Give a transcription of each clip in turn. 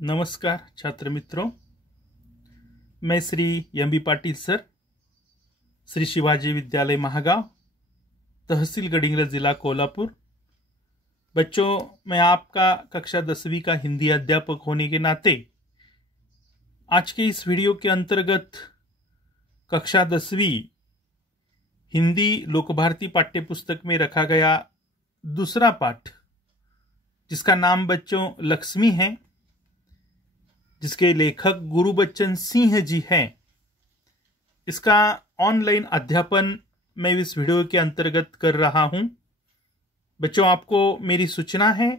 नमस्कार छात्र मित्रों, मैं Shri M B Patil sir, Shri Shivaji Vidyalaya Mahagaon, तहसील गडिंग्लज, जिला कोल्हापुर। बच्चों, मैं आपका कक्षा 10वीं का हिंदी अध्यापक होने के नाते आज के इस वीडियो के अंतर्गत कक्षा 10वीं हिंदी लोकभारती पाठ्यपुस्तक में रखा गया दूसरा पाठ, जिसका नाम बच्चों लक्ष्मी है, जिसके लेखक गुरुबच्चन सिंह जी हैं, इसका ऑनलाइन अध्यापन मैं इस वीडियो के अंतर्गत कर रहा हूं। बच्चों, आपको मेरी सूचना है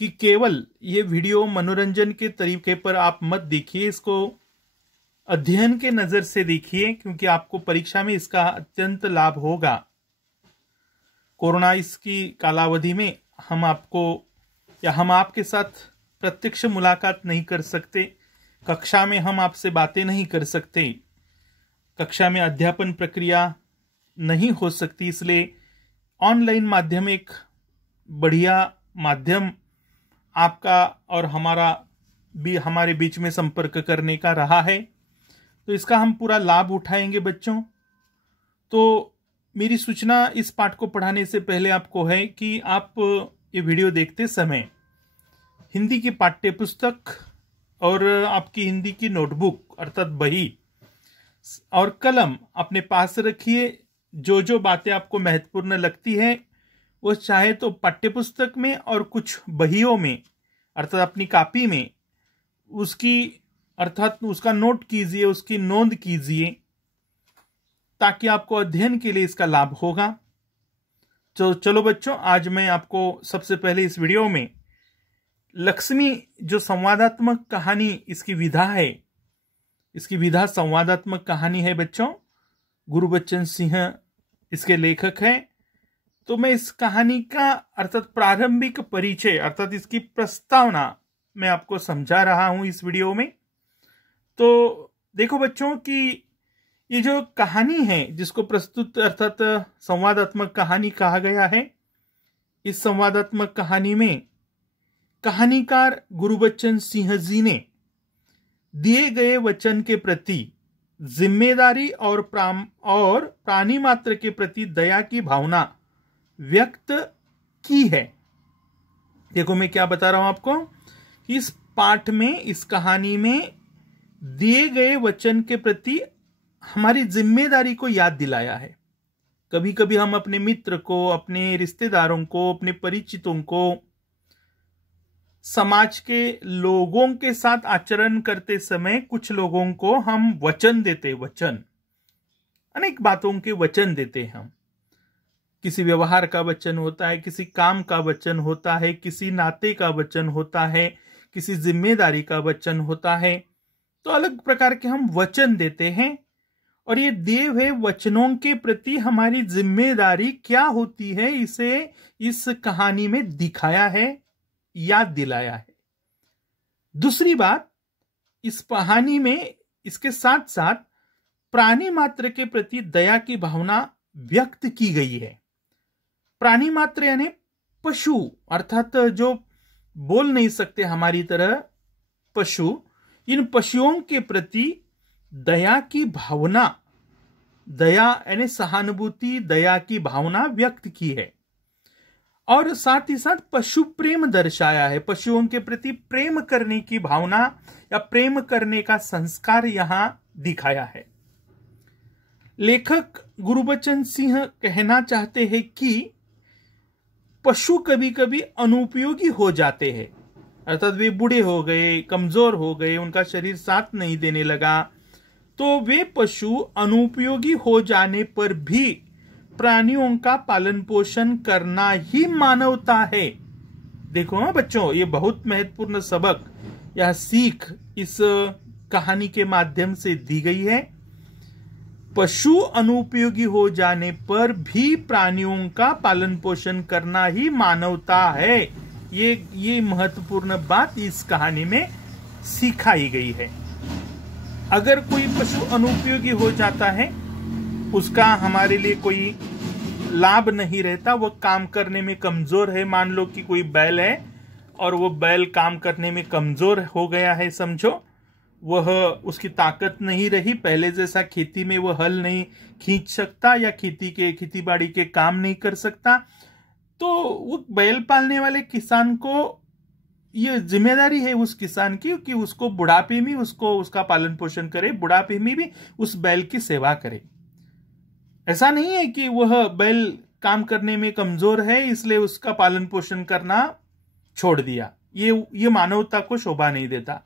कि केवल ये वीडियो मनोरंजन के तरीके पर आप मत देखिए, इसको अध्ययन के नजर से देखिए, क्योंकि आपको परीक्षा में इसका अत्यंत लाभ होगा। कोरोना इसकी कालावधि में हम आपके साथ प्रत्यक्ष मुलाकात नहीं कर सकते, कक्षा में हम आपसे बातें नहीं कर सकते, कक्षा में अध्यापन प्रक्रिया नहीं हो सकती, इसलिए ऑनलाइन माध्यम एक बढ़िया माध्यम आपका और हमारे बीच में संपर्क करने का रहा है, तो इसका हम पूरा लाभ उठाएंगे बच्चों। तो मेरी सूचना इस पाठ को पढ़ाने से पहले आपको है कि आप ये वीडियो देखते समय हिंदी की पाठ्यपुस्तक और आपकी हिंदी की नोटबुक अर्थात बही और कलम अपने पास रखिए। जो बातें आपको महत्वपूर्ण लगती है वो चाहे तो पाठ्यपुस्तक में और कुछ बहियों में अर्थात अपनी कॉपी में उसका नोट कीजिए, उसकी नोंद कीजिए, ताकि आपको अध्ययन के लिए इसका लाभ होगा। तो चलो बच्चों, आज मैं आपको सबसे पहले इस वीडियो में लक्ष्मी जो संवादात्मक कहानी इसकी विधा संवादात्मक कहानी है बच्चों। गुरुबच्चन सिंह इसके लेखक हैं। तो मैं इस कहानी का अर्थात प्रारंभिक परिचय अर्थात इसकी प्रस्तावना मैं आपको समझा रहा हूं इस वीडियो में। तो देखो बच्चों कि ये जो कहानी है जिसको प्रस्तुत अर्थात संवादात्मक कहानी कहा गया है, इस संवादात्मक कहानी में कहानीकार गुरुबच्चन सिंह जी ने दिए गए वचन के प्रति जिम्मेदारी और प्राणी मात्र के प्रति दया की भावना व्यक्त की है। देखो मैं क्या बता रहा हूं आपको, इस पाठ में, इस कहानी में दिए गए वचन के प्रति हमारी जिम्मेदारी को याद दिलाया है। कभी कभी हम अपने मित्र को, अपने रिश्तेदारों को, अपने परिचितों को, समाज के लोगों के साथ आचरण करते समय कुछ लोगों को हम वचन देते, अनेक बातों के वचन देते हैं हम। किसी व्यवहार का वचन होता है, किसी काम का वचन होता है, किसी नाते का वचन होता है, किसी जिम्मेदारी का वचन होता है। तो अलग प्रकार के हम वचन देते हैं, और ये दिए हुए वचनों के प्रति हमारी जिम्मेदारी क्या होती है, इसे इस कहानी में दिखाया है, याद दिलाया है। दूसरी बात, इस कहानी में इसके साथ साथ प्राणी मात्र के प्रति दया की भावना व्यक्त की गई है। प्राणी मात्र यानी पशु, अर्थात जो बोल नहीं सकते हमारी तरह पशु, इन पशुओं के प्रति दया की भावना, दया यानी सहानुभूति, दया की भावना व्यक्त की है। और साथ ही साथ पशु प्रेम दर्शाया है, पशुओं के प्रति प्रेम करने की भावना या प्रेम करने का संस्कार यहां दिखाया है। लेखक गुरुबच्चन सिंह कहना चाहते हैं कि पशु कभी कभी अनुपयोगी हो जाते हैं, अर्थात वे बूढ़े हो गए, कमजोर हो गए, उनका शरीर साथ नहीं देने लगा, तो वे पशु अनुपयोगी हो जाने पर भी प्राणियों का पालन पोषण करना ही मानवता है। देखो बच्चों, ये बहुत महत्वपूर्ण सबक या सीख इस कहानी के माध्यम से दी गई है। पशु अनुपयोगी हो जाने पर भी प्राणियों का पालन पोषण करना ही मानवता है। ये महत्वपूर्ण बात इस कहानी में सिखाई गई है। अगर कोई पशु अनुपयोगी हो जाता है, उसका हमारे लिए कोई लाभ नहीं रहता, वो काम करने में कमजोर है। मान लो कि कोई बैल है और वो बैल काम करने में कमजोर हो गया है, समझो, वह उसकी ताकत नहीं रही, पहले जैसा खेती में वो हल नहीं खींच सकता या खेती बाड़ी के काम नहीं कर सकता, तो वो बैल पालने वाले किसान को ये जिम्मेदारी है उस किसान की कि उसको बुढ़ापे में उसका पालन पोषण करे, बुढ़ापे में भी उस बैल की सेवा करे। ऐसा नहीं है कि वह बैल काम करने में कमजोर है इसलिए उसका पालन पोषण करना छोड़ दिया, ये मानवता को शोभा नहीं देता।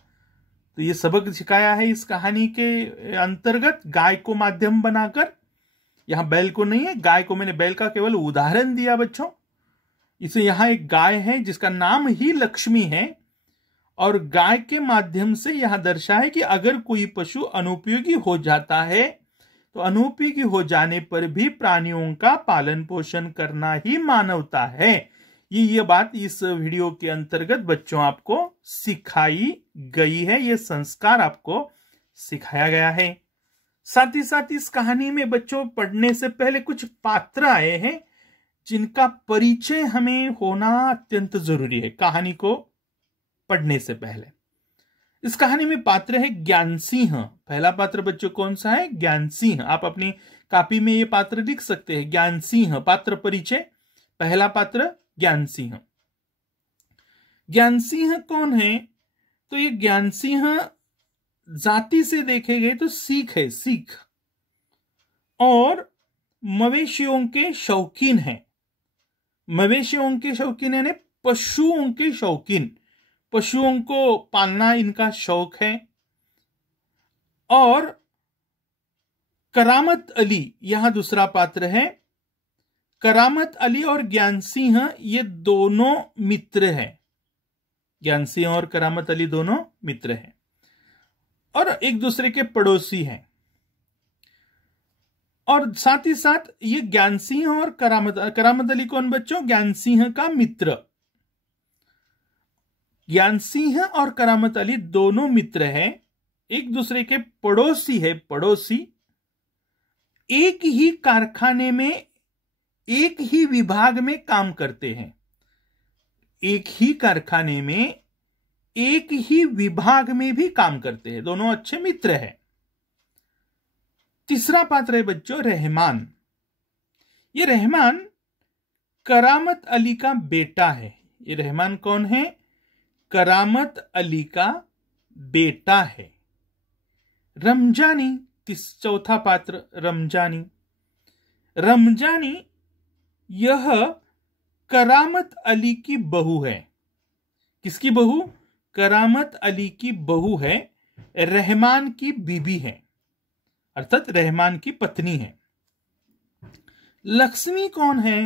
तो ये सबक सिखाया है इस कहानी के अंतर्गत, गाय को माध्यम बनाकर। यहां बैल को नहीं है, गाय को मैंने बैल का केवल उदाहरण दिया बच्चों। इसे यहां एक गाय है जिसका नाम ही लक्ष्मी है, और गाय के माध्यम से यहां दर्शा है कि अगर कोई पशु अनुपयोगी हो जाता है तो अनुपयोगी हो जाने पर भी प्राणियों का पालन पोषण करना ही मानवता है। ये बात इस वीडियो के अंतर्गत बच्चों आपको सिखाई गई है, ये संस्कार आपको सिखाया गया है। साथ ही साथ इस कहानी में बच्चों पढ़ने से पहले कुछ पात्र आए हैं जिनका परिचय हमें होना अत्यंत जरूरी है कहानी को पढ़ने से पहले। इस कहानी में पात्र है ज्ञान सिंह। पहला पात्र बच्चों कौन सा है? ज्ञान सिंह। आप अपनी कापी में ये पात्र लिख सकते हैं, ज्ञान सिंह। पात्र परिचय, पहला पात्र ज्ञान सिंह। ज्ञान सिंह कौन है? तो ये ज्ञान सिंह जाति से देखे गए तो सिख है, सिख, और मवेशियों के शौकीन है। मवेशियों के शौकीन यानी पशुओं के शौकीन, पशुओं को पालना इनका शौक है। और करामत अली यहां दूसरा पात्र है। करामत अली और ज्ञान सिंह ये दोनों मित्र हैं। ज्ञान सिंह और करामत अली दोनों मित्र हैं और एक दूसरे के पड़ोसी हैं। और साथ ही साथ ये ज्ञान सिंह और करामत अली कौन बच्चों? ज्ञान सिंह का मित्र। ज्ञान सिंह और करामत अली दोनों मित्र हैं, एक दूसरे के पड़ोसी है, पड़ोसी। एक ही कारखाने में, एक ही विभाग में काम करते हैं। एक ही कारखाने में, एक ही विभाग में भी काम करते हैं, दोनों अच्छे मित्र हैं। तीसरा पात्र है बच्चों रहमान। ये रहमान करामत अली का बेटा है। ये रहमान कौन है? करामत अली का बेटा है। रमजानी, चौथा पात्र रमजानी। रमजानी यह करामत अली की बहू है। किसकी बहू? करामत अली की बहू है, रहमान की बीबी है, अर्थात रहमान की पत्नी है। लक्ष्मी कौन है?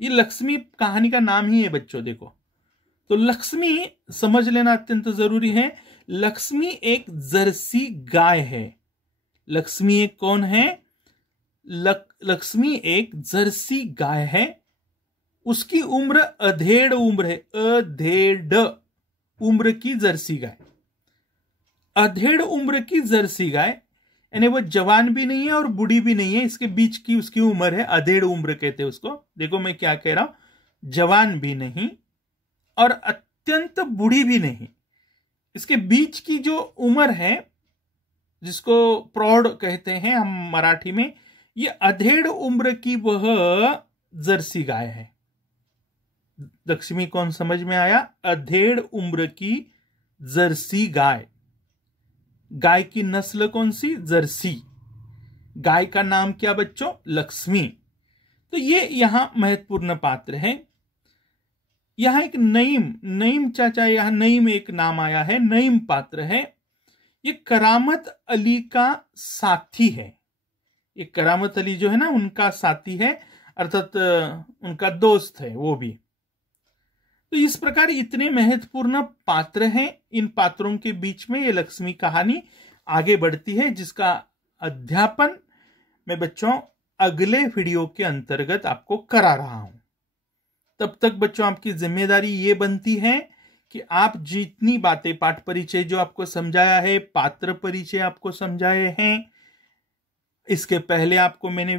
ये लक्ष्मी कहानी का नाम ही है बच्चों, देखो तो लक्ष्मी समझ लेना अत्यंत जरूरी है। लक्ष्मी एक जर्सी गाय है। लक्ष्मी एक कौन है? लक्ष्मी एक जर्सी गाय है। उसकी उम्र अधेड़ उम्र है, अधेड़ उम्र की जर्सी गाय। अधेड़ उम्र की जर्सी गाय यानी वो जवान भी नहीं है और बूढ़ी भी नहीं है, इसके बीच की उसकी उम्र है, अधेड़ उम्र कहते हैं उसको। देखो मैं क्या कह रहा हूं, जवान भी नहीं और अत्यंत बूढ़ी भी नहीं, इसके बीच की जो उम्र है जिसको प्रौढ़ कहते हैं हम मराठी में, ये अधेड़ उम्र की वह जर्सी गाय है। लक्ष्मी कौन समझ में आया? अधेड़ उम्र की जर्सी गाय। गाय की नस्ल कौन सी? जर्सी। गाय का नाम क्या बच्चों? लक्ष्मी। तो ये यहां महत्वपूर्ण पात्र है। यहां एक नईम चाचा, यहां नईम एक नाम आया है, नईम पात्र है। ये करामत अली का साथी है। ये करामत अली जो है ना उनका साथी है, अर्थात उनका दोस्त है वो भी। तो इस प्रकार इतने महत्वपूर्ण पात्र हैं। इन पात्रों के बीच में ये लक्ष्मी कहानी आगे बढ़ती है, जिसका अध्यापन मैं बच्चों अगले वीडियो के अंतर्गत आपको करा रहा हूं। तब तक बच्चों आपकी जिम्मेदारी ये बनती है कि आप जितनी बातें, पाठ परिचय जो आपको समझाया है, पात्र परिचय आपको समझाए हैं, इसके पहले आपको मैंने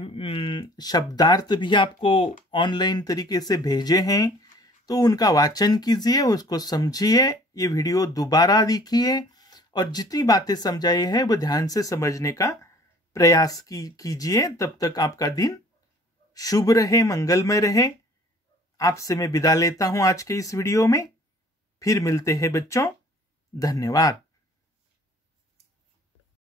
शब्दार्थ भी आपको ऑनलाइन तरीके से भेजे हैं, तो उनका वाचन कीजिए, उसको समझिए, ये वीडियो दोबारा देखिए और जितनी बातें समझाई है वो ध्यान से समझने का प्रयास कीजिए। तब तक आपका दिन शुभ रहे, मंगलमय रहे। आपसे मैं विदा लेता हूं आज के इस वीडियो में। फिर मिलते हैं बच्चों। धन्यवाद।